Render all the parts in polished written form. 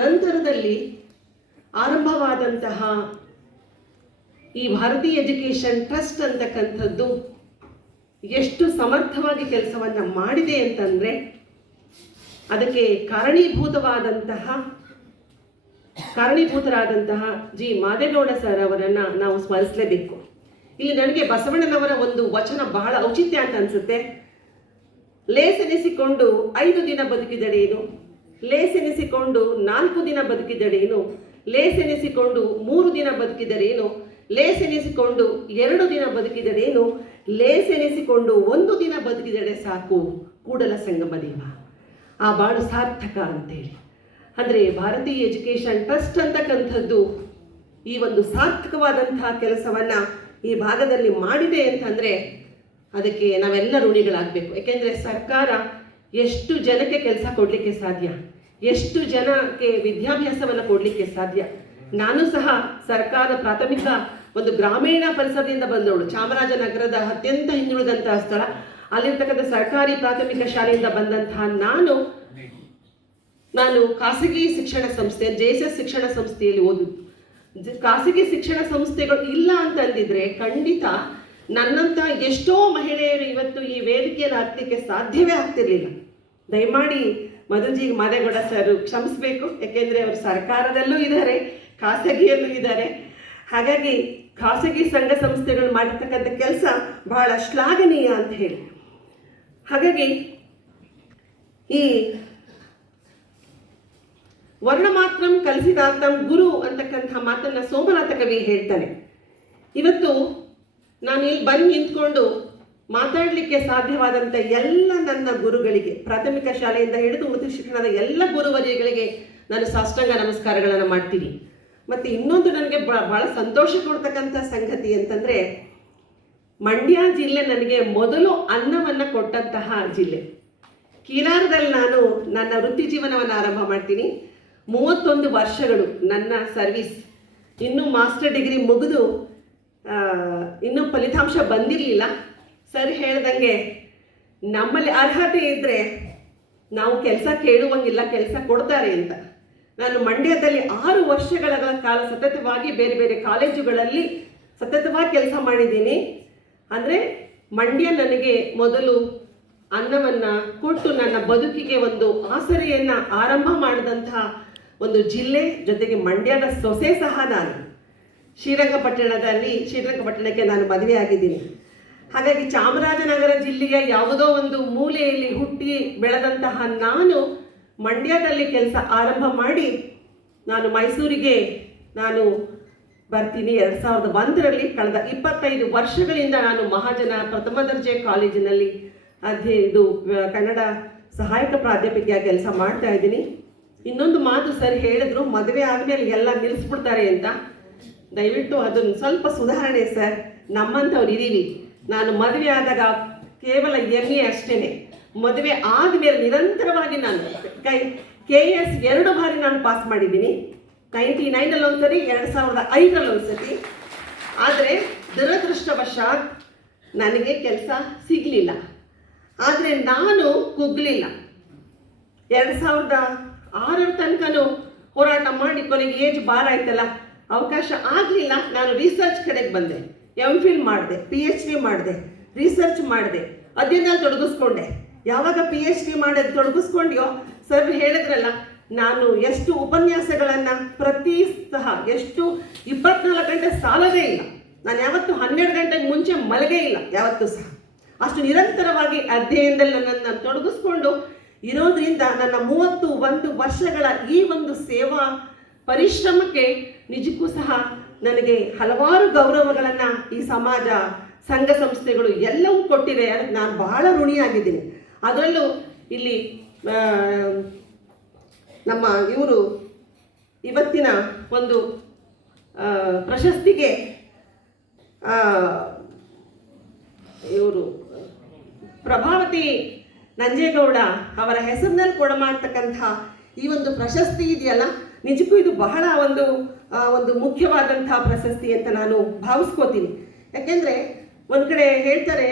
ನಂತರದಲ್ಲಿ ಆರಂಭವಾದಂತಹ ಈ ಭಾರತೀಯ ಎಜುಕೇಷನ್ ಟ್ರಸ್ಟ್ ಅಂತಕ್ಕಂಥದ್ದು ಎಷ್ಟು ಸಮರ್ಥವಾಗಿ ಕೆಲಸವನ್ನು ಮಾಡಿದೆ ಅಂತಂದರೆ ಅದಕ್ಕೆ ಕಾರಣೀಭೂತರಾದಂತಹ ಜಿ ಮಾದೇಗೌಡ ಸರ್ ಅವರನ್ನು ನಾವು ಸ್ಮರಿಸಲೇಬೇಕು. ಇಲ್ಲಿ ನನಗೆ ಬಸವಣ್ಣನವರ ಒಂದು ವಚನ ಬಹಳ ಔಚಿತ್ಯ ಅಂತ ಅನಿಸುತ್ತೆ. ಲೇಸೆನಿಸಿಕೊಂಡು 5 ದಿನ ಬದುಕಿದಡೇನು, ಲೇಸೆನಿಸಿಕೊಂಡು 4 ದಿನ ಬದುಕಿದಡೇನು, ಲೇಸೆನಿಸಿಕೊಂಡು 3 ದಿನ ಬದುಕಿದರೇನು, ಲೇಸೆನಿಸಿಕೊಂಡು 2 ದಿನ ಬದುಕಿದರೇನು, ಲೇಸೆನಿಸಿಕೊಂಡು 1 ದಿನ ಬದುಕಿದಡೆ ಸಾಕು ಕೂಡಲ ಸಂಗಮ ದೇವ, ಆ ಬಾಳು ಸಾರ್ಥಕ ಅಂತೇಳಿ. ಅಂದರೆ ಭಾರತೀಯ ಎಜುಕೇಷನ್ ಟ್ರಸ್ಟ್ ಅಂತಕ್ಕಂಥದ್ದು ಈ ಒಂದು ಸಾರ್ಥಕವಾದಂತಹ ಕೆಲಸವನ್ನು ಈ ಭಾಗದಲ್ಲಿ ಮಾಡಿದೆ ಅಂತಂದರೆ ಅದಕ್ಕೆ ನಾವೆಲ್ಲ ಋಣಿಗಳಾಗಬೇಕು. ಯಾಕೆಂದರೆ ಸರ್ಕಾರ ಎಷ್ಟು ಜನಕ್ಕೆ ಕೆಲಸ ಕೊಡಲಿಕ್ಕೆ ಸಾಧ್ಯ, ಎಷ್ಟು ಜನಕ್ಕೆ ವಿದ್ಯಾಭ್ಯಾಸವನ್ನು ಕೊಡಲಿಕ್ಕೆ ಸಾಧ್ಯ. ನಾನು ಸಹ ಸರ್ಕಾರ ಪ್ರಾಥಮಿಕ ಒಂದು ಗ್ರಾಮೀಣ ಪರಿಸರದಿಂದ ಬಂದವಳು. ಚಾಮರಾಜನಗರದ ಅತ್ಯಂತ ಹಿಂದುಳಿದಂತಹ ಸ್ಥಳ, ಅಲ್ಲಿರ್ತಕ್ಕಂಥ ಸರ್ಕಾರಿ ಪ್ರಾಥಮಿಕ ಶಾಲೆಯಿಂದ ಬಂದಂತಹ ನಾನು ಖಾಸಗಿ ಶಿಕ್ಷಣ ಸಂಸ್ಥೆ JSS ಶಿಕ್ಷಣ ಸಂಸ್ಥೆಯಲ್ಲಿ ಓದಿದ್ದು. ಖಾಸಗಿ ಶಿಕ್ಷಣ ಸಂಸ್ಥೆಗಳು ಇಲ್ಲ ಅಂತಂದಿದ್ರೆ ಖಂಡಿತ ನನ್ನಂಥ ಎಷ್ಟೋ ಮಹಿಳೆಯರು ಇವತ್ತು ಈ ವೇದಿಕೆಯಲ್ಲಿ ಹತ್ತಲಿಕ್ಕೆ ಸಾಧ್ಯವೇ ಆಗ್ತಿರ್ಲಿಲ್ಲ. ದಯಮಾಡಿ ಮಾದೇಗೌಡ ಸರ್ ಕ್ಷಮಿಸಬೇಕು, ಯಾಕೆಂದರೆ ಅವರು ಸರ್ಕಾರದಲ್ಲೂ ಇದ್ದಾರೆ, ಖಾಸಗಿಯಲ್ಲೂ ಇದ್ದಾರೆ. ಹಾಗಾಗಿ ಖಾಸಗಿ ಸಂಘ ಸಂಸ್ಥೆಗಳು ಮಾಡಿರ್ತಕ್ಕಂಥ ಕೆಲಸ ಬಹಳ ಶ್ಲಾಘನೀಯ ಅಂತ ಹೇಳಿ. ಹಾಗಾಗಿ ಈ ವರ್ಣಮಾತ್ರಂ ಕಲಿಸಿದಾತಂ ಗುರು ಅಂತಕ್ಕಂಥ ಮಾತನ್ನು ಸೋಮನಾಥ ಕವಿ ಹೇಳ್ತಾನೆ. ಇವತ್ತು ನಾನು ಇಲ್ಲಿ ಬಂದು ನಿಂತ್ಕೊಂಡು ಮಾತಾಡಲಿಕ್ಕೆ ಸಾಧ್ಯವಾದಂಥ ಎಲ್ಲ ನನ್ನ ಗುರುಗಳಿಗೆ, ಪ್ರಾಥಮಿಕ ಶಾಲೆಯಿಂದ ಹಿಡಿದು ಉನ್ನತ ಶಿಕ್ಷಣದ ಎಲ್ಲ ಗುರುವರಿಗಳಿಗೆ ನಾನು ಸಾಷ್ಟಾಂಗ ನಮಸ್ಕಾರಗಳನ್ನು ಮಾಡ್ತೀನಿ. ಮತ್ತು ಇನ್ನೊಂದು ನನಗೆ ಭಾಳ ಸಂತೋಷ ಕೊಡ್ತಕ್ಕಂಥ ಸಂಗತಿ ಅಂತಂದರೆ, ಮಂಡ್ಯ ಜಿಲ್ಲೆ ನನಗೆ ಮೊದಲು ಅನ್ನವನ್ನು ಕೊಟ್ಟಂತಹ ಜಿಲ್ಲೆ. ಕೀಲಾರದಲ್ಲಿ ನಾನು ನನ್ನ ವೃತ್ತಿ ಜೀವನವನ್ನು ಆರಂಭ ಮಾಡ್ತೀನಿ. 31 ವರ್ಷಗಳು ನನ್ನ ಸರ್ವಿಸ್. ಇನ್ನೂ ಮಾಸ್ಟರ್ ಡಿಗ್ರಿ ಮುಗಿದು ಇನ್ನೂ ಫಲಿತಾಂಶ ಬಂದಿರಲಿಲ್ಲ. ಸರ್ ಹೇಳ್ದಂಗೆ ನಮ್ಮಲ್ಲಿ ಅರ್ಹತೆ ಇದ್ದರೆ ನಾವು ಕೆಲಸ ಕೇಳುವಂಗಿಲ್ಲ, ಕೆಲಸ ಕೊಡ್ತಾರೆ ಅಂತ. ನಾನು ಮಂಡ್ಯದಲ್ಲಿ 6 ವರ್ಷಗಳ ಕಾಲ ಸತತವಾಗಿ ಬೇರೆ ಬೇರೆ ಕಾಲೇಜುಗಳಲ್ಲಿ ಸತತವಾಗಿ ಕೆಲಸ ಮಾಡಿದ್ದೀನಿ. ಅಂದರೆ ಮಂಡ್ಯ ನನಗೆ ಮೊದಲು ಅನ್ನವನ್ನು ಕೊಟ್ಟು ನನ್ನ ಬದುಕಿಗೆ ಒಂದು ಆಸರೆಯನ್ನು ಆರಂಭ ಮಾಡಿದಂತಹ ಒಂದು ಜಿಲ್ಲೆ. ಜೊತೆಗೆ ಮಂಡ್ಯದ ಸೊಸೆ ಸಹ ನಾನು. ಶ್ರೀರಂಗಪಟ್ಟಣಕ್ಕೆ ನಾನು ಮದುವೆ ಆಗಿದ್ದೀನಿ. ಹಾಗಾಗಿ ಚಾಮರಾಜನಗರ ಜಿಲ್ಲೆಯ ಯಾವುದೋ ಒಂದು ಮೂಲೆಯಲ್ಲಿ ಹುಟ್ಟಿ ಬೆಳೆದಂತಹ ನಾನು ಮಂಡ್ಯದಲ್ಲಿ ಕೆಲಸ ಆರಂಭ ಮಾಡಿ ನಾನು ಮೈಸೂರಿಗೆ ಬರ್ತೀನಿ 2001ರಲ್ಲಿ. ಕಳೆದ 25 ವರ್ಷಗಳಿಂದ ನಾನು ಮಹಾಜನ ಪ್ರಥಮ ದರ್ಜೆ ಕಾಲೇಜಿನಲ್ಲಿ ಕನ್ನಡ ಸಹಾಯಕ ಪ್ರಾಧ್ಯಾಪಕಿಯಾಗಿ ಕೆಲಸ ಮಾಡ್ತಾ ಇದ್ದೀನಿ. ಇನ್ನೊಂದು ಮಾತು ಸರ್ ಹೇಳಿದ್ರು, ಮದುವೆ ಆದಮೇಲೆ ಎಲ್ಲ ನಿಲ್ಲಿಸ್ಬಿಡ್ತಾರೆ ಅಂತ. ದಯವಿಟ್ಟು ಅದನ್ನು ಸ್ವಲ್ಪ ಸುಧಾರಣೆ ಸರ್. ನಮ್ಮಂಥವ್ರು ಇದ್ದೀವಿ. ನಾನು ಮದುವೆ ಆದಾಗ ಕೇವಲ MA ಅಷ್ಟೇ. ಮದುವೆ ಆದಮೇಲೆ ನಿರಂತರವಾಗಿ ನಾನು KS 2 ಬಾರಿ ನಾನು ಪಾಸ್ ಮಾಡಿದ್ದೀನಿ. 99ರಲ್ಲಿ ಒಂದ್ಸರಿ, 2005ರಲ್ಲಿ ಒಂದ್ಸರಿ. ಆದರೆ ದುರದೃಷ್ಟವಶಾತ್ ನನಗೆ ಕೆಲಸ ಸಿಗಲಿಲ್ಲ. ಆದರೆ ನಾನು ಕುಗ್ಲಿಲ್ಲ. 2006 ತನಕನೂ ಹೋರಾಟ ಮಾಡಿ ಕೊನೆಗೆ ಏಜ್ ಬಾರ್ ಆಯ್ತಲ್ಲ, ಅವಕಾಶ ಆಗಲಿಲ್ಲ. ನಾನು ರಿಸರ್ಚ್ ಕಡೆಗೆ ಬಂದೆ. MPhil ಮಾಡಿದೆ, PhD ಮಾಡಿದೆ, ರಿಸರ್ಚ್ ಮಾಡಿದೆ, ಅಧ್ಯಯನದಲ್ಲಿ ತೊಡಗಿಸ್ಕೊಂಡೆ. ಯಾವಾಗ PhD ಮಾಡೋದು ತೊಡಗಿಸ್ಕೊಂಡ್ಯೋ ಸರ್ ಹೇಳಿದ್ರಲ್ಲ, ನಾನು ಎಷ್ಟು ಉಪನ್ಯಾಸಗಳನ್ನು ಎಷ್ಟು 24 ಗಂಟೆ ಸಾಲದೇ ಇಲ್ಲ. ನಾನು ಯಾವತ್ತೂ 12 ಗಂಟೆಗೆ ಮುಂಚೆ ಮಲಗೇ ಇಲ್ಲ ಯಾವತ್ತೂ ಸಹ. ಅಷ್ಟು ನಿರಂತರವಾಗಿ ಅಧ್ಯಯನದಲ್ಲಿ ನನ್ನನ್ನು ತೊಡಗಿಸ್ಕೊಂಡು ಇರೋದ್ರಿಂದ ನನ್ನ 31 ವರ್ಷಗಳ ಈ ಒಂದು ಸೇವಾ ಪರಿಶ್ರಮಕ್ಕೆ ನಿಜಕ್ಕೂ ಸಹ ನನಗೆ ಹಲವಾರು ಗೌರವಗಳನ್ನು ಈ ಸಮಾಜ, ಸಂಘ ಸಂಸ್ಥೆಗಳು ಎಲ್ಲವೂ ಕೊಟ್ಟಿದೆ. ಅದಕ್ಕೆ ನಾನು ಬಹಳ ಋಣಿಯಾಗಿದ್ದೀನಿ. ಅದರಲ್ಲೂ ಇಲ್ಲಿ ನಮ್ಮ ಇವತ್ತಿನ ಒಂದು ಪ್ರಶಸ್ತಿಗೆ ಪ್ರಭಾವತಿ ನಂಜೇಗೌಡ ಅವರ ಹೆಸರಿನಲ್ಲಿ ಕೊಡಮಾಡ್ತಕ್ಕಂಥ ಈ ಒಂದು ಪ್ರಶಸ್ತಿ ಇದೆಯಲ್ಲ, ನಿಜಕ್ಕೂ ಇದು ಬಹಳ ಒಂದು ಮುಖ್ಯವಾದಂತಹ ಪ್ರಶಸ್ತಿ ಅಂತ ನಾನು ಭಾವಿಸ್ಕೋತೀನಿ. ಯಾಕೆಂದರೆ ಒಂದು ಕಡೆ ಹೇಳ್ತಾರೆ,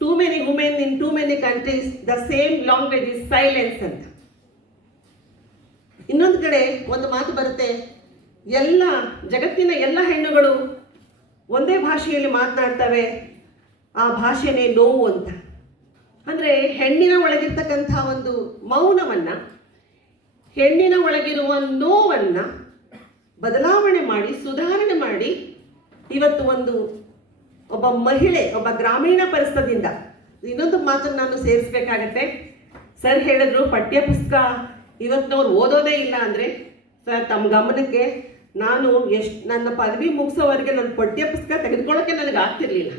too many women in too many countries the same language is silence ಅಂತ. ಇನ್ನೊಂದು ಕಡೆ ಒಂದು ಮಾತು ಬರುತ್ತೆ, ಎಲ್ಲ ಜಗತ್ತಿನ ಎಲ್ಲ ಹೆಣ್ಣುಗಳು ಒಂದೇ ಭಾಷೆಯಲ್ಲಿ ಮಾತನಾಡ್ತವೆ, ಆ ಭಾಷೆನೇ ನೋವು ಅಂತ. ಅಂದರೆ ಹೆಣ್ಣಿನ ಒಳಗಿರ್ತಕ್ಕಂಥ ಒಂದು ಮೌನವನ್ನು, ಹೆಣ್ಣಿನ ಒಳಗಿರುವ ನೋವನ್ನು ಬದಲಾವಣೆ ಮಾಡಿ, ಸುಧಾರಣೆ ಮಾಡಿ, ಇವತ್ತು ಒಬ್ಬ ಮಹಿಳೆ, ಒಬ್ಬ ಗ್ರಾಮೀಣ ಪರಿಸರದಿಂದ ಇನ್ನೊಂದು ಮಾತನ್ನು ನಾನು ಸೇರಿಸ್ಬೇಕಾಗತ್ತೆ. ಸರ್ ಹೇಳಿದ್ರು ಪಠ್ಯಪುಸ್ತಕ ಇವತ್ತಿನವ್ರು ಓದೋದೇ ಇಲ್ಲ ಅಂದರೆ, ಸರ್ ತಮ್ಮ ಗಮನಕ್ಕೆ ನಾನು ನನ್ನ ಪದವಿ ಮುಗಿಸೋವರೆಗೆ ನನ್ನ ಪಠ್ಯಪುಸ್ತಕ ತೆಗೆದುಕೊಳ್ಳೋಕ್ಕೆ ನನಗೆ ಆಗ್ತಿರ್ಲಿಲ್ಲ.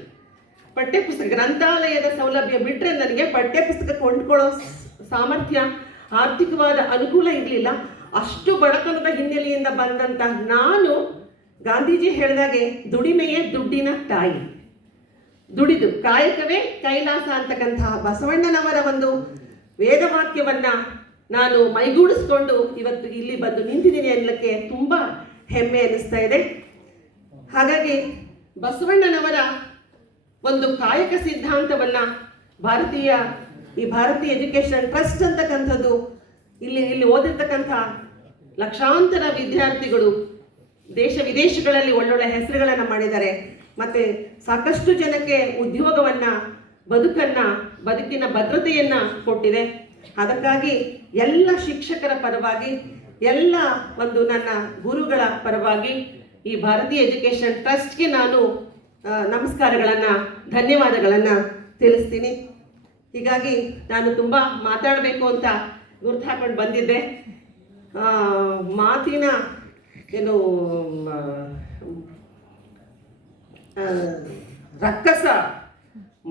ಪಠ್ಯಪುಸ್ತಕ ಗ್ರಂಥಾಲಯದ ಸೌಲಭ್ಯ ಬಿಟ್ಟರೆ ನನಗೆ ಪಠ್ಯಪುಸ್ತಕ ಕೊಂಡ್ಕೊಳ್ಳೋ ಸಾಮರ್ಥ್ಯ, ಆರ್ಥಿಕವಾದ ಅನುಕೂಲ ಇರಲಿಲ್ಲ. ಅಷ್ಟು ಬಡತನದ ಹಿನ್ನೆಲೆಯಿಂದ ಬಂದಂಥ ನಾನು, ಗಾಂಧೀಜಿ ಹೇಳಿದಾಗೆ ದುಡಿಮೆಯೇ ದುಡ್ಡಿನ ತಾಯಿ, ದುಡಿದು ಕಾಯಕವೇ ಕೈಲಾಸ ಅಂತಕ್ಕಂತಹ ಬಸವಣ್ಣನವರ ಒಂದು ವೇದವಾಕ್ಯವನ್ನು ನಾನು ಮೈಗೂಡಿಸ್ಕೊಂಡು ಇವತ್ತು ಇಲ್ಲಿ ಬಂದು ನಿಂತಿದ್ದೀನಿ ಅನ್ನಲಿಕ್ಕೆ ತುಂಬ ಹೆಮ್ಮೆ ಅನ್ನಿಸ್ತಾ ಇದೆ. ಹಾಗಾಗಿ ಬಸವಣ್ಣನವರ ಒಂದು ಕಾಯಕ ಸಿದ್ಧಾಂತವನ್ನು ಭಾರತೀಯ ಎಜುಕೇಷನ್ ಟ್ರಸ್ಟ್ ಅಂತಕ್ಕಂಥದ್ದು ಇಲ್ಲಿ ಓದಿರ್ತಕ್ಕಂಥ ಲಕ್ಷಾಂತರ ವಿದ್ಯಾರ್ಥಿಗಳು ದೇಶ ವಿದೇಶಗಳಲ್ಲಿ ಒಳ್ಳೊಳ್ಳೆ ಹೆಸರುಗಳನ್ನು ಮಾಡಿದ್ದಾರೆ. ಮತ್ತು ಸಾಕಷ್ಟು ಜನಕ್ಕೆ ಉದ್ಯೋಗವನ್ನು, ಬದುಕಿನ ಭದ್ರತೆಯನ್ನು ಕೊಟ್ಟಿದೆ. ಅದಕ್ಕಾಗಿ ಎಲ್ಲ ಶಿಕ್ಷಕರ ಪರವಾಗಿ, ಎಲ್ಲ ನನ್ನ ಗುರುಗಳ ಪರವಾಗಿ ಈ ಭಾರತೀಯ ಎಜುಕೇಷನ್ ಟ್ರಸ್ಟ್ಗೆ ನಾನು ನಮಸ್ಕಾರಗಳನ್ನು, ಧನ್ಯವಾದಗಳನ್ನು ತಿಳಿಸ್ತೀನಿ. ಹೀಗಾಗಿ ನಾನು ತುಂಬ ಮಾತಾಡಬೇಕು ಅಂತ ಗುರ್ತು ಹಾಕೊಂಡು ಬಂದಿದ್ದೆ. ಮಾತಿನ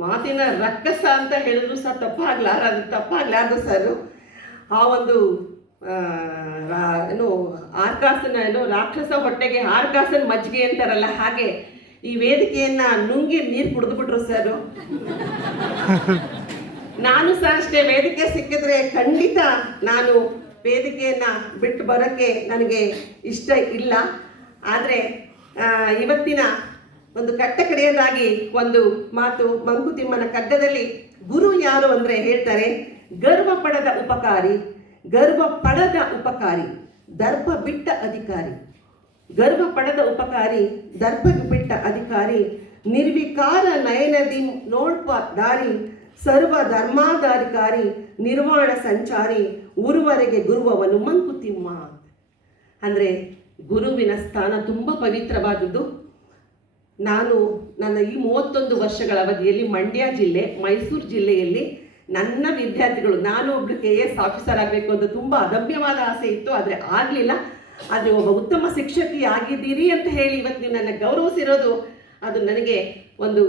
ಮಾತಿನ ರಕ್ಕಸ ಅಂತ ಹೇಳಿದ್ರು ಸಹ ತಪ್ಪಾಗ್ಲಾರ್ದು ಸರ್. ಆ ಒಂದು ರಾಕ್ಷಸ ಹೊಟ್ಟೆಗೆ ಆರ್ಕಾಸನ ಮಜ್ಜಿಗೆ ಅಂತಾರಲ್ಲ, ಹಾಗೆ ಈ ವೇದಿಕೆಯನ್ನ ನುಂಗಿ ನೀರು ಕುಡಿದ್ಬಿಟ್ರು ಸರ್. ನಾನು ಸಹ ಅಷ್ಟೇ, ವೇದಿಕೆ ಸಿಕ್ಕಿದ್ರೆ ಖಂಡಿತ ನಾನು ವೇದಿಕೆಯನ್ನ ಬಿಟ್ಟು ಬರೋಕ್ಕೆ ನನಗೆ ಇಷ್ಟ ಇಲ್ಲ. ಆದರೆ ಇವತ್ತಿನ ಒಂದು ಕಟ್ಟಕಡೆಯದಾಗಿ ಒಂದು ಮಾತು, ಮಂಕುತಿಮ್ಮನ ಕಗ್ಗದಲ್ಲಿ ಗುರು ಯಾರು ಅಂದರೆ ಹೇಳ್ತಾರೆ, ಗರ್ವ ಪಡದ ಉಪಕಾರಿ, ದರ್ಪ ಬಿಟ್ಟ ಅಧಿಕಾರಿ. ಗರ್ವ ಪಡದ ಉಪಕಾರಿ, ದರ್ಪ ಬಿಟ್ಟ ಅಧಿಕಾರಿ, ನಿರ್ವಿಕಾರ ನಯನದಿ ನೋಡ್ಪ ದಾರಿ, ಸರ್ವ ಧರ್ಮಾಧಾರಿಕಾರಿ, ನಿರ್ವಾಣ ಸಂಚಾರಿ, ಉರುವರೆಗೆ ಗುರುವವನು ಮಂಕುತಿಮ್ಮ. ಅಂದರೆ ಗುರುವಿನ ಸ್ಥಾನ ತುಂಬ ಪವಿತ್ರವಾದದ್ದು. ನಾನು ನನ್ನ ಈ 31 ವರ್ಷಗಳ ಅವಧಿಯಲ್ಲಿ ಮಂಡ್ಯ ಜಿಲ್ಲೆ, ಮೈಸೂರು ಜಿಲ್ಲೆಯಲ್ಲಿ ನನ್ನ ವಿದ್ಯಾರ್ಥಿಗಳು, ನಾನು ಒಬ್ಬಳು KS ಆಫೀಸರ್ ಆಗಬೇಕು ಅಂತ ತುಂಬ ಅದಮ್ಯವಾದ ಆಸೆ ಇತ್ತು, ಆದರೆ ಆಗಲಿಲ್ಲ. ಆದರೆ ಒಬ್ಬ ಉತ್ತಮ ಶಿಕ್ಷಕಿ ಆಗಿದ್ದೀರಿ ಅಂತ ಹೇಳಿ ಇವತ್ತು ನೀವು ನನ್ನ ಗೌರವಿಸಿರೋದು, ಅದು ನನಗೆ ಒಂದು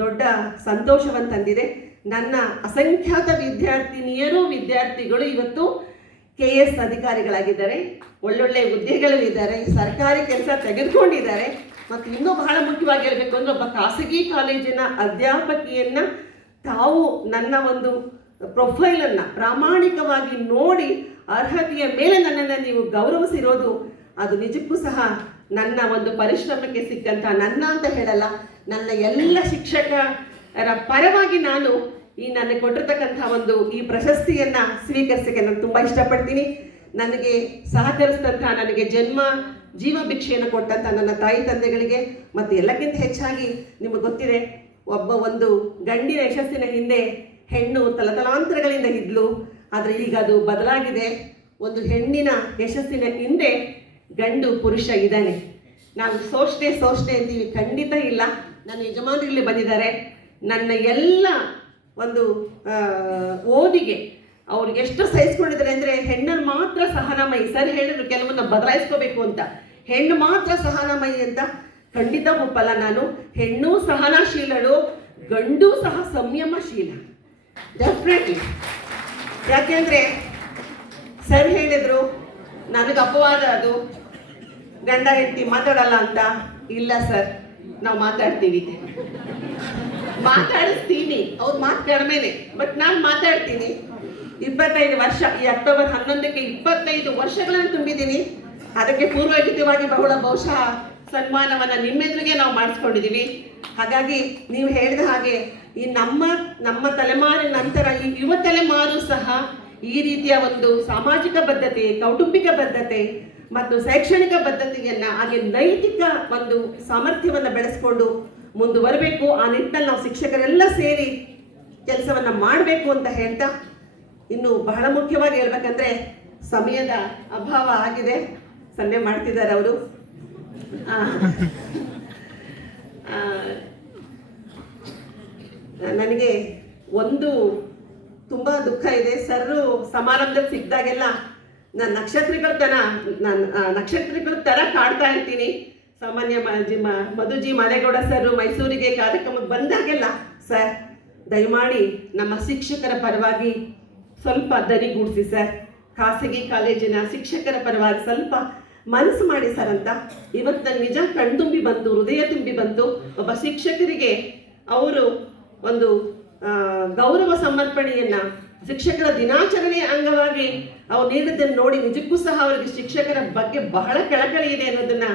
ದೊಡ್ಡ ಸಂತೋಷವನ್ನು ತಂದಿದೆ. ನನ್ನ ಅಸಂಖ್ಯಾತ ವಿದ್ಯಾರ್ಥಿಗಳು ಇವತ್ತು KS ಅಧಿಕಾರಿಗಳಾಗಿದ್ದಾರೆ, ಒಳ್ಳೊಳ್ಳೆ ಹುದ್ದೆಗಳಲ್ಲಿದ್ದಾರೆ, ಸರ್ಕಾರಿ ಕೆಲಸ ತೆಗೆದುಕೊಂಡಿದ್ದಾರೆ. ಮತ್ತು ಇನ್ನೂ ಬಹಳ ಮುಖ್ಯವಾಗಿ ಹೇಳಬೇಕು ಅಂದರೆ, ಒಬ್ಬ ಖಾಸಗಿ ಕಾಲೇಜಿನ ಅಧ್ಯಾಪಕಿಯನ್ನು ತಾವು ನನ್ನ ಒಂದು ಪ್ರೊಫೈಲನ್ನು ಪ್ರಾಮಾಣಿಕವಾಗಿ ನೋಡಿ ಅರ್ಹತೆಯ ಮೇಲೆ ನನ್ನನ್ನು ನೀವು ಗೌರವಿಸಿರೋದು, ಅದು ನಿಜಕ್ಕೂ ಸಹ ನನ್ನ ಒಂದು ಪರಿಶ್ರಮಕ್ಕೆ ಸಿಕ್ಕಂಥ, ನನ್ನ ಅಂತ ಹೇಳಲ್ಲ, ನನ್ನ ಎಲ್ಲ ಶಿಕ್ಷಕರ ಪರವಾಗಿ ನಾನು ನನಗೆ ಕೊಟ್ಟಿರ್ತಕ್ಕಂಥ ಈ ಪ್ರಶಸ್ತಿಯನ್ನು ಸ್ವೀಕರಿಸೋಕ್ಕೆ ನಾನು ತುಂಬ ಇಷ್ಟಪಡ್ತೀನಿ. ನನಗೆ ಸಹಕರಿಸಿದಂಥ, ನನಗೆ ಜೀವ ಭಿಕ್ಷೆಯನ್ನು ಕೊಟ್ಟಂಥ ನನ್ನ ತಾಯಿ ತಂದೆಗಳಿಗೆ, ಮತ್ತು ಎಲ್ಲಕ್ಕಿಂತ ಹೆಚ್ಚಾಗಿ ನಿಮಗೆ ಗೊತ್ತಿದೆ, ಒಂದು ಗಂಡಿನ ಯಶಸ್ಸಿನ ಹಿಂದೆ ಹೆಣ್ಣು ತಲತಲಾಂತರಗಳಿಂದ ಇದ್ಲು. ಆದರೆ ಈಗ ಅದು ಬದಲಾಗಿದೆ. ಒಂದು ಹೆಣ್ಣಿನ ಯಶಸ್ಸಿನ ಹಿಂದೆ ಗಂಡು ಪುರುಷ ಇದ್ದಾನೆ. ನಾವು ಸೋಷ್ಟೇ ಅಂತೀವಿ, ಖಂಡಿತ ಇಲ್ಲ. ನನ್ನ ಯಜಮಾನರು ಇಲ್ಲಿ ಬಂದಿದ್ದಾರೆ. ನನ್ನ ಎಲ್ಲ ಒಂದು ಓದಿಗೆ ಅವ್ರಿಗೆ ಎಷ್ಟು ಸಹಿಸ್ಕೊಂಡಿದ್ದಾರೆ ಅಂದರೆ, ಹೆಣ್ಣನ್ನು ಮಾತ್ರ ಸಹನಾಮಯಿ, ಸರಿ ಹೇಳಿದ್ರು ಕೆಲವನ್ನ ಬದಲಾಯಿಸ್ಕೋಬೇಕು ಅಂತ, ಹೆಣ್ಣು ಮಾತ್ರ ಸಹನಾಮಯಿ ಅಂತ ಖಂಡಿತ ಒಪ್ಪಲ್ಲ ನಾನು. ಹೆಣ್ಣು ಸಹನಾಶೀಲಳು, ಗಂಡು ಸಹ ಸಂಯಮಶೀಲ, ಡೆಫಿನೆಟ್ಲಿ. ಯಾಕೆಂದರೆ ಸರ್ ಹೇಳಿದ್ರು, ನನಗೆ ಅಪವಾದ ಅದು ಗಂಡ ಹೆಂಡತಿ ಮಾತಾಡಲ್ಲ ಅಂತ. ಇಲ್ಲ ಸರ್, ನಾವು ಮಾತಾಡಿಸ್ತೀನಿ, ಅವ್ರು ಮಾತು ಕಡಿಮೆನೆ, ಬಟ್ ನಾನು ಮಾತಾಡ್ತೀನಿ. 25 ವರ್ಷ, ಈ ಅಕ್ಟೋಬರ್ 11ಕ್ಕೆ 25 ವರ್ಷಗಳನ್ನು ತುಂಬಿದ್ದೀನಿ. ಅದಕ್ಕೆ ಪೂರ್ವಯೋಜಿತವಾಗಿ ಬಹುಶಃ ಸನ್ಮಾನವನ್ನು ನಿಮ್ಮೆದುರಿಗೆ ನಾವು ಮಾಡಿಸ್ಕೊಂಡಿದ್ದೀವಿ. ಹಾಗಾಗಿ ನೀವು ಹೇಳಿದ ಹಾಗೆ ಈ ನಮ್ಮ ತಲೆಮಾರಿನ ನಂತರ ಈ ಯುವ ತಲೆಮಾರು ಸಹ ಈ ರೀತಿಯ ಒಂದು ಸಾಮಾಜಿಕ ಬದ್ಧತೆ, ಕೌಟುಂಬಿಕ ಬದ್ಧತೆ ಮತ್ತು ಶೈಕ್ಷಣಿಕ ಬದ್ಧತೆಯನ್ನ, ಹಾಗೆ ನೈತಿಕ ಒಂದು ಸಾಮರ್ಥ್ಯವನ್ನ ಬೆಳೆಸ್ಕೊಂಡು ಮುಂದುವರಬೇಕು. ಆ ನಿಟ್ಟಿನಲ್ಲಿ ನಾವು ಶಿಕ್ಷಕರೆಲ್ಲ ಸೇರಿ ಕೆಲಸವನ್ನ ಮಾಡಬೇಕು ಅಂತ ಹೇಳ್ತಾ, ಇನ್ನು ಬಹಳ ಮುಖ್ಯವಾಗಿ ಹೇಳ್ಬೇಕಂದ್ರೆ ಸಮಯದ ಅಭಾವ ಆಗಿದೆ, ಸನ್ನೆ ಮಾಡ್ತಿದ್ದಾರೆ ಅವರು. ನನಗೆ ಒಂದು ತುಂಬ ದುಃಖ ಇದೆ. ಸರ್ರು ಸಮಾರಂಭದಲ್ಲಿ ಸಿಕ್ಕಿದಾಗೆಲ್ಲ ನಾನು ನಕ್ಷತ್ರಗಳ ಥರ ಕಾಡ್ತಾ ಇರ್ತೀನಿ. ಸಾಮಾನ್ಯ ಮಧುಜಿ ಮಾದೇಗೌಡ ಸರ್ ಮೈಸೂರಿಗೆ ಕಾರ್ಯಕ್ರಮಕ್ಕೆ ಬಂದಾಗೆಲ್ಲ, ಸರ್ ದಯಮಾಡಿ ನಮ್ಮ ಶಿಕ್ಷಕರ ಪರವಾಗಿ ಸ್ವಲ್ಪ ದನಿಗೂಡಿಸಿ ಸರ್, ಖಾಸಗಿ ಕಾಲೇಜಿನ ಶಿಕ್ಷಕರ ಪರವಾಗಿ ಸ್ವಲ್ಪ ಮನಸ್ಸು ಮಾಡಿ ಸರ್ ಅಂತ. ಇವತ್ತು ನನ್ನ ನಿಜ ಕಣ್ತುಂಬಿ ಬಂತು, ಹೃದಯ ತುಂಬಿ ಬಂತು. ಒಬ್ಬ ಶಿಕ್ಷಕರಿಗೆ ಅವರು ಒಂದು ಗೌರವ ಸಮರ್ಪಣೆಯನ್ನ ಶಿಕ್ಷಕರ ದಿನಾಚರಣೆಯ ಅಂಗವಾಗಿ ಅವ್ರು ನೀಡಿದ್ದನ್ನು ನೋಡಿ ನಿಜಕ್ಕೂ ಸಹ ಅವರಿಗೆ ಶಿಕ್ಷಕರ ಬಗ್ಗೆ ಬಹಳ ಕಳಕಳಿ ಇದೆ ಅನ್ನೋದನ್ನ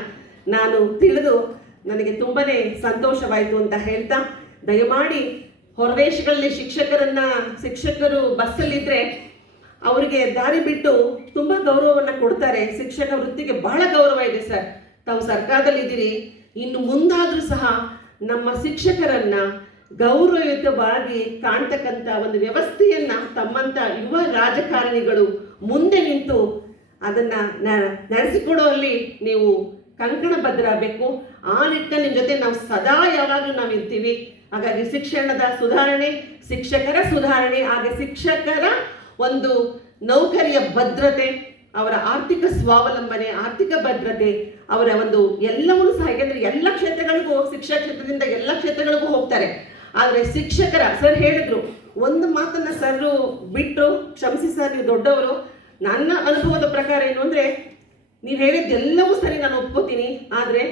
ನಾನು ತಿಳಿದು ನನಗೆ ತುಂಬಾನೇ ಸಂತೋಷವಾಯಿತು ಅಂತ ಹೇಳ್ತಾ, ದಯಮಾಡಿ ಹೊರದೇಶಗಳಲ್ಲಿ ಶಿಕ್ಷಕರು ಬಸ್ಸಲ್ಲಿದ್ದರೆ ಅವರಿಗೆ ದಾರಿ ಬಿಟ್ಟು ತುಂಬ ಗೌರವವನ್ನು ಕೊಡ್ತಾರೆ. ಶಿಕ್ಷಕ ವೃತ್ತಿಗೆ ಬಹಳ ಗೌರವ ಇದೆ ಸರ್. ತಾವು ಸರ್ಕಾರದಲ್ಲಿದ್ದೀರಿ, ಇನ್ನು ಮುಂದಾದರೂ ಸಹ ನಮ್ಮ ಶಿಕ್ಷಕರನ್ನ ಗೌರವಯುತವಾಗಿ ಕಾಣ್ತಕ್ಕಂಥ ಒಂದು ವ್ಯವಸ್ಥೆಯನ್ನ ತಮ್ಮಂತ ಯುವ ರಾಜಕಾರಣಿಗಳು ಮುಂದೆ ನಿಂತು ಅದನ್ನ ನಡೆಸಿಕೊಡುವಲ್ಲಿ ನೀವು ಕಂಕಣ ಬದ್ಧರಾಗಬೇಕು. ಆ ನಿಟ್ಟಿನಲ್ಲಿ ನಿಮ್ಮ ಜೊತೆ ನಾವು ಸದಾ ಯಾವಾಗಲೂ ನಾವು ಇರ್ತೀವಿ. ಹಾಗಾಗಿ ಶಿಕ್ಷಣದ ಸುಧಾರಣೆ, ಶಿಕ್ಷಕರ ಸುಧಾರಣೆ, ಹಾಗೆ ಶಿಕ್ಷಕರ ಒಂದು ನೌಕರಿಯ ಭದ್ರತೆ, ಅವರ ಆರ್ಥಿಕ ಸ್ವಾವಲಂಬನೆ, ಆರ್ಥಿಕ ಭದ್ರತೆ, ಅವರ ಒಂದು ಎಲ್ಲವನ್ನೂ ಸಹ, ಯಾಕೆಂದ್ರೆ ಎಲ್ಲ ಕ್ಷೇತ್ರಗಳಿಗೂ, ಶಿಕ್ಷಣ ಕ್ಷೇತ್ರದಿಂದ ಎಲ್ಲ ಕ್ಷೇತ್ರಗಳಿಗೂ ಹೋಗ್ತಾರೆ. ಆದರೆ ಶಿಕ್ಷಕರ ಸರ್ ಹೇಳಿದ್ರು ಒಂದು ಮಾತನ್ನ ಸರ್ ಬಿಟ್ಟು, ಕ್ಷಮಿಸಿ ಸರ್ ನೀವು ದೊಡ್ಡವರು, ನನ್ನ ಅನುಭವದ ಪ್ರಕಾರ ಏನು ಅಂದರೆ, ನೀವು ಹೇಳಿದ್ದೆಲ್ಲವೂ ಸರಿ, ನಾನು ಒಪ್ಕೋತೀನಿ. ಆದರೆ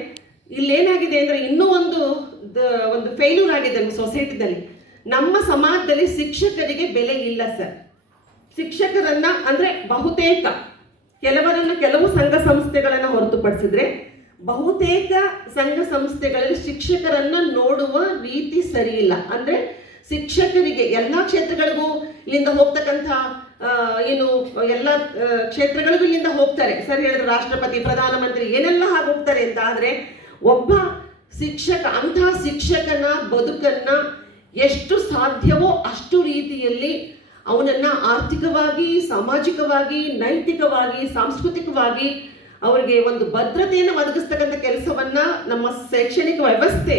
ಇಲ್ಲೇನಾಗಿದೆ ಅಂದರೆ ಇನ್ನೂ ಒಂದು ಫೇಲ್ಯೂರ್ ಆಗಿದೆ ನಮ್ಮ ಸೊಸೈಟಿದಲ್ಲಿ. ನಮ್ಮ ಸಮಾಜದಲ್ಲಿ ಶಿಕ್ಷಕರಿಗೆ ಬೆಲೆ ಇಲ್ಲ ಸರ್. ಶಿಕ್ಷಕರನ್ನ ಅಂದರೆ ಬಹುತೇಕ ಕೆಲವು ಸಂಘ ಸಂಸ್ಥೆಗಳನ್ನು ಹೊರತುಪಡಿಸಿದ್ರೆ ಬಹುತೇಕ ಸಂಘ ಸಂಸ್ಥೆಗಳಲ್ಲಿ ಶಿಕ್ಷಕರನ್ನ ನೋಡುವ ರೀತಿ ಸರಿ ಇಲ್ಲ. ಅಂದ್ರೆ ಶಿಕ್ಷಕರಿಗೆ ಎಲ್ಲ ಕ್ಷೇತ್ರಗಳಿಗೂ ಇಲ್ಲಿಂದ ಹೋಗ್ತಕ್ಕಂಥ ಏನು ಎಲ್ಲ ಕ್ಷೇತ್ರಗಳಿಗೂ ಇಲ್ಲಿಂದ ಹೋಗ್ತಾರೆ. ಸರಿ ಹೇಳಿದ್ರು, ರಾಷ್ಟ್ರಪತಿ, ಪ್ರಧಾನಮಂತ್ರಿ ಏನೆಲ್ಲ ಹಾಗೆ ಹೋಗ್ತಾರೆ ಅಂತ. ಆದರೆ ಒಬ್ಬ ಶಿಕ್ಷಕ, ಅಂತಹ ಶಿಕ್ಷಕನ ಬದುಕನ್ನ ಎಷ್ಟು ಸಾಧ್ಯವೋ ಅಷ್ಟು ರೀತಿಯಲ್ಲಿ ಅವನನ್ನ ಆರ್ಥಿಕವಾಗಿ, ಸಾಮಾಜಿಕವಾಗಿ, ನೈತಿಕವಾಗಿ, ಸಾಂಸ್ಕೃತಿಕವಾಗಿ ಅವರಿಗೆ ಒಂದು ಭದ್ರತೆಯನ್ನು ಒದಗಿಸ್ತಕ್ಕಂಥ ಕೆಲಸವನ್ನ ನಮ್ಮ ಶೈಕ್ಷಣಿಕ ವ್ಯವಸ್ಥೆ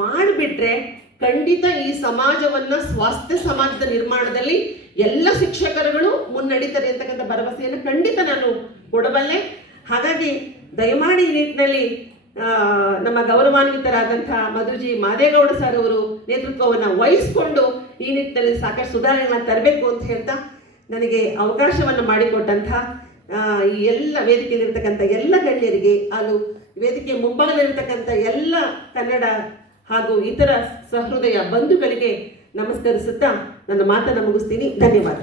ಮಾಡಿಬಿಟ್ರೆ ಖಂಡಿತ ಈ ಸಮಾಜವನ್ನ ಸ್ವಾಸ್ಥ್ಯ ಸಮಾಜದ ನಿರ್ಮಾಣದಲ್ಲಿ ಎಲ್ಲ ಶಿಕ್ಷಕರುಗಳು ಮುನ್ನಡೀತಾರೆ ಅಂತಕ್ಕಂಥ ಭರವಸೆಯನ್ನು ಖಂಡಿತ ನಾನು ಕೊಡಬಲ್ಲೆ. ಹಾಗಾಗಿ ದಯಮಾಡಿ ಈ ನಿಟ್ಟಿನಲ್ಲಿ ನಮ್ಮ ಗೌರವಾನ್ವಿತರಾದಂತಹ ಮಧುಜಿ ಮಾದೇಗೌಡ ಸರ್ ಅವರು ನೇತೃತ್ವವನ್ನು ವಹಿಸಿಕೊಂಡು ಈ ನಿಟ್ಟಿನಲ್ಲಿ ಸಾಕಷ್ಟು ಸುಧಾರಣೆಗಳನ್ನ ತರಬೇಕು ಅಂತ ಹೇಳ್ತಾ, ನನಗೆ ಅವಕಾಶವನ್ನು ಮಾಡಿಕೊಟ್ಟಂತಹ ಈ ಎಲ್ಲ ವೇದಿಕೆಯಲ್ಲಿರ್ತಕ್ಕಂಥ ಎಲ್ಲ ಗಣ್ಯರಿಗೆ ಹಾಗೂ ವೇದಿಕೆ ಮುಂಭಾಗದಲ್ಲಿರ್ತಕ್ಕಂಥ ಎಲ್ಲ ಕನ್ನಡ ಹಾಗೂ ಇತರ ಸಹೃದಯ ಬಂಧುಗಳಿಗೆ ನಮಸ್ಕರಿಸುತ್ತಾ ನನ್ನ ಮಾತನ್ನು ಮುಗಿಸ್ತೀನಿ. ಧನ್ಯವಾದ.